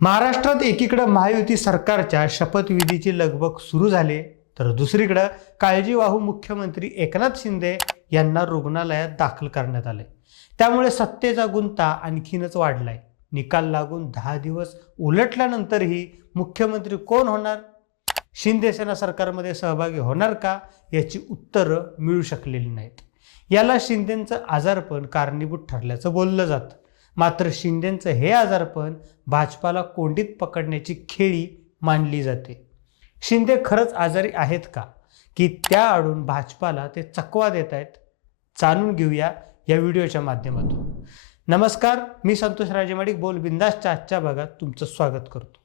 महाराष्ट्रात एकीकडं महायुती सरकारच्या शपथविधीची लगबग सुरू झाली तर दुसरीकडं काळजीवाहू मुख्यमंत्री एकनाथ शिंदे यांना रुग्णालयात दाखल करण्यात आले. त्यामुळे सत्तेचा गुंता आणखीनच वाढलाय. निकाल लागून दहा दिवस उलटल्यानंतरही मुख्यमंत्री कोण होणार? शिंदेसेना सरकारमध्ये सहभागी होणार का? याची उत्तरं मिळू शकलेली नाहीत. याला शिंदेचं आजारपण कारणीभूत ठरल्याचं बोललं जातं. मात्र शिंदेचं हे आजारपण भाजपाला कोंडीत पकडण्याची खेळी मानली जाते. शिंदे खरंच आजारी आहेत का? की त्या आडून भाजपाला ते चकवा देत आहेत? जाणून घेऊया या व्हिडिओच्या माध्यमातून. नमस्कार मी संतोष राजेमाडिक बोल बिंदासच्या आजच्या भागात तुमचं स्वागत करतो.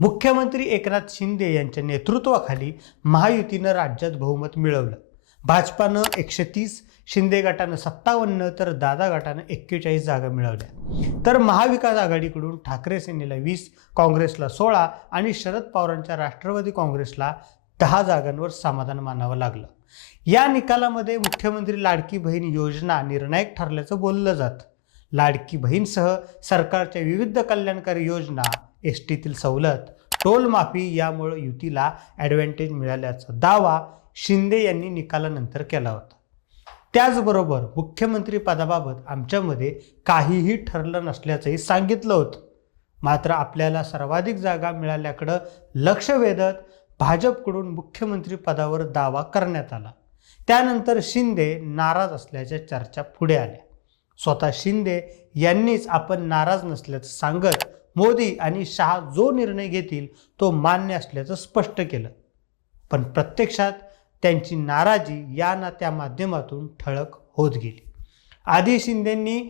मुख्यमंत्री एकनाथ शिंदे यांच्या नेतृत्वाखाली महायुतीनं राज्यात बहुमत मिळवलं. भाजपानं एकशे तीस शिंदे गटानं सत्तावन्न तर दादा गटानं एक्केचाळीस जागा मिळवल्या. तर महाविकास आघाडीकडून ठाकरे सेनेला वीस काँग्रेसला सोळा आणि शरद पवारांच्या राष्ट्रवादी काँग्रेसला दहा जागांवर समाधान मानावं लागलं. या निकालामध्ये मुख्यमंत्री लाडकी बहीण योजना निर्णायक ठरल्याचं बोललं जातं. लाडकी बहीणसह सरकारच्या विविध कल्याणकारी योजना एस टीतील सवलत टोल माफी यामुळे युतीला ॲडव्हान्टेज मिळाल्याचा दावा शिंदे यांनी निकालानंतर केला होता. त्याचबरोबर मुख्यमंत्री पदाबाबत आमच्यामध्ये काहीही ठरलं नसल्याचंही सांगितलं होतं. मात्र आपल्याला सर्वाधिक जागा मिळाल्याकडं लक्ष वेधत भाजपकडून मुख्यमंत्री पदावर दावा करण्यात आला. त्यानंतर शिंदे नाराज असल्याच्या चर्चा पुढे आल्या. स्वतः शिंदे यांनीच आपण नाराज नसल्याचं सांगत मोदी आणि शहा जो निर्णय घेतील तो मान्य असल्याचं स्पष्ट केलं. पण प्रत्यक्षात त्यांची नाराजी या ना त्या माध्यमातून ठळक होत गेली. आधी शिंदेंनी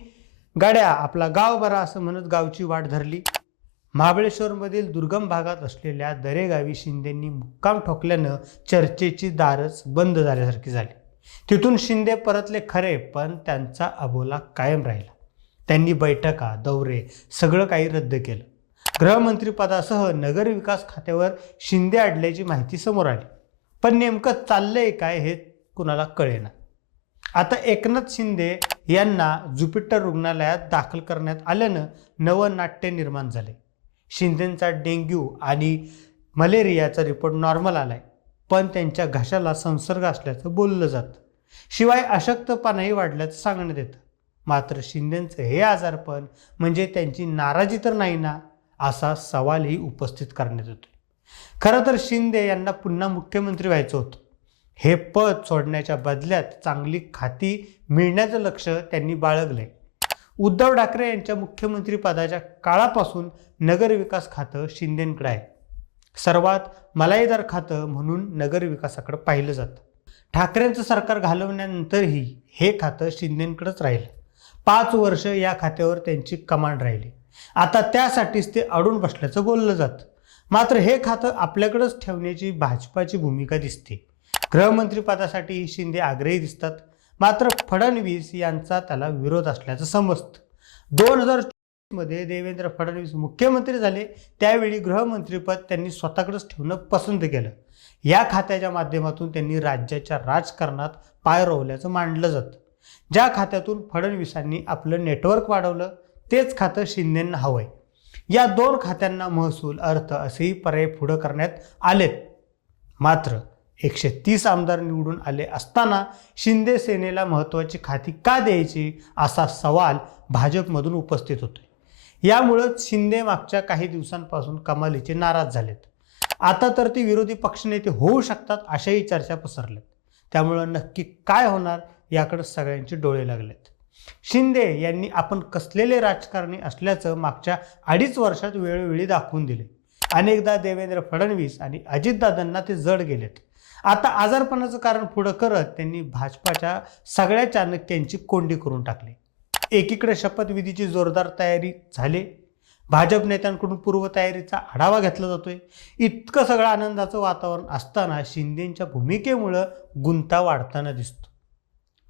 गाड्या आपला गाव बरा असं म्हणत गावची वाट धरली. महाबळेश्वरमधील दुर्गम भागात असलेल्या दरेगावी शिंदेंनी मुक्काम ठोकल्यानं चर्चेची दारच बंद झाल्यासारखी झाली. तिथून शिंदे परतले खरे पण त्यांचा अबोला कायम राहिला. त्यांनी बैठका दौरे सगळं काही रद्द केलं. गृहमंत्रीपदासह नगरविकास खात्यावर शिंदे अडल्याची माहिती समोर आली. पण नेमकं चाललंय काय हे कुणाला कळेना. आता एकनाथ शिंदे यांना ज्युपिटर रुग्णालयात दाखल करण्यात आल्यानं नवं नाट्य निर्माण झाले शिंदेंचा डेंग्यू आणि मलेरियाचा रिपोर्ट नॉर्मल आलाय पण त्यांच्या घशाला संसर्ग असल्याचं बोललं जातं. शिवाय अशक्तपणाही वाढल्याचं सांगण्यात येतं. मात्र शिंदेंचं हे आजारपण म्हणजे त्यांची नाराजी तर नाही ना असा सवालही उपस्थित करण्यात येतो खरं तर शिंदे यांना पुन्हा मुख्यमंत्री व्हायचं होतं. हे पद सोडण्याच्या बदल्यात चांगली खाती मिळण्याचं लक्ष त्यांनी बाळगलंय. उद्धव ठाकरे यांच्या मुख्यमंत्री पदाच्या काळापासून नगरविकास खातं शिंदेंकडे आहे. सर्वात मलाईदार खातं म्हणून नगरविकासाकडे पाहिलं जातं. ठाकरेंचं सरकार घालवण्यानंतरही हे खातं शिंदेंकडेच राहिलं. पाच वर्ष या खात्यावर त्यांची कमांड राहिली. आता त्यासाठीच ते अडून बसल्याचं बोललं जातं. मात्र हे खातं आपल्याकडेच ठेवण्याची भाजपाची भूमिका दिसते. गृहमंत्रीपदासाठी शिंदे आग्रही दिसतात. मात्र फडणवीस यांचा त्याला विरोध असल्याचं समजतं. दोन हजारमध्ये देवेंद्र फडणवीस मुख्यमंत्री झाले त्यावेळी गृहमंत्रीपद त्यांनी स्वतःकडेच ठेवणं पसंत केलं. या खात्याच्या माध्यमातून त्यांनी राज्याच्या राजकारणात पाय रोवल्याचं मांडलं जातं. ज्या खात्यातून फडणवीसांनी आपलं नेटवर्क वाढवलं तेच खातं शिंदेंना हवंय. या दोन खात्यांना महसूल अर्थ असेही पर्याय पुढं करण्यात आलेत. मात्र एकशे तीस आमदार निवडून आले असताना शिंदे सेनेला महत्त्वाची खाती का द्यायची असा सवाल भाजपमधून उपस्थित होतोय. यामुळंच शिंदे मागच्या काही दिवसांपासून कमालीचे नाराज झालेत. आता तर ते विरोधी पक्षनेते होऊ शकतात अशाही चर्चा पसरल्यात. त्यामुळं नक्की काय होणार याकडे सगळ्यांचे डोळे लागलेत. शिंदे यांनी आपण कसलेले राजकारणी असल्याचं मागच्या अडीच वर्षात वेळोवेळी दाखवून दिले. अनेकदा देवेंद्र फडणवीस आणि अजितदादांना ते जड गेलेत. आता आजारपणाचं कारण पुढं करत त्यांनी भाजपाच्या सगळ्या चाणक्यांची कोंडी करून टाकली. एकीकडे शपथविधीची जोरदार तयारी झाली. भाजप नेत्यांकडून पूर्वतयारीचा आढावा घेतला जातोय. इतकं सगळं आनंदाचं वातावरण असताना शिंदेच्या भूमिकेमुळं गुंता वाढताना दिसतो.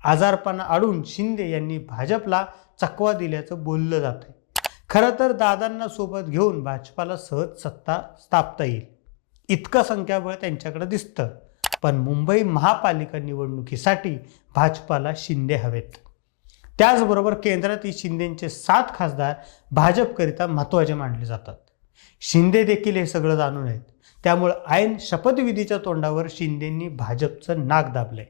आजारपणा आडून शिंदे यांनी भाजपला चकवा दिल्याचं बोललं जात आहे खरं तर दादांना सोबत घेऊन भाजपाला सहज सत्ता स्थापता येईल. इतकं संख्याबळ त्यांच्याकडे दिसतं. पण मुंबई महापालिका निवडणुकीसाठी भाजपाला शिंदे हवेत. त्याचबरोबर केंद्रातील शिंदेचे सात खासदार भाजपकरिता महत्त्वाचे मानले जातात. शिंदे देखील हे सगळं जाणून आहेत. त्यामुळे ऐन शपथविधीच्या तोंडावर शिंदेंनी भाजपचं नाक दाबलंय.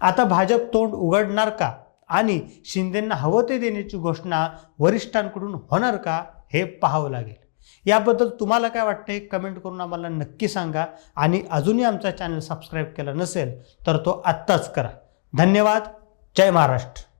आता भाजप तोंड उघडणार का? आणि शिंदेंना हवं ते देण्याची घोषणा वरिष्ठांकडून होणार का? हे पाहावं लागेल. याबद्दल तुम्हाला काय वाटतंय कमेंट करून आम्हाला नक्की सांगा. आणि अजूनही आमचा चॅनल सबस्क्राईब केला नसेल तर तो आत्ताच करा. धन्यवाद. जय महाराष्ट्र.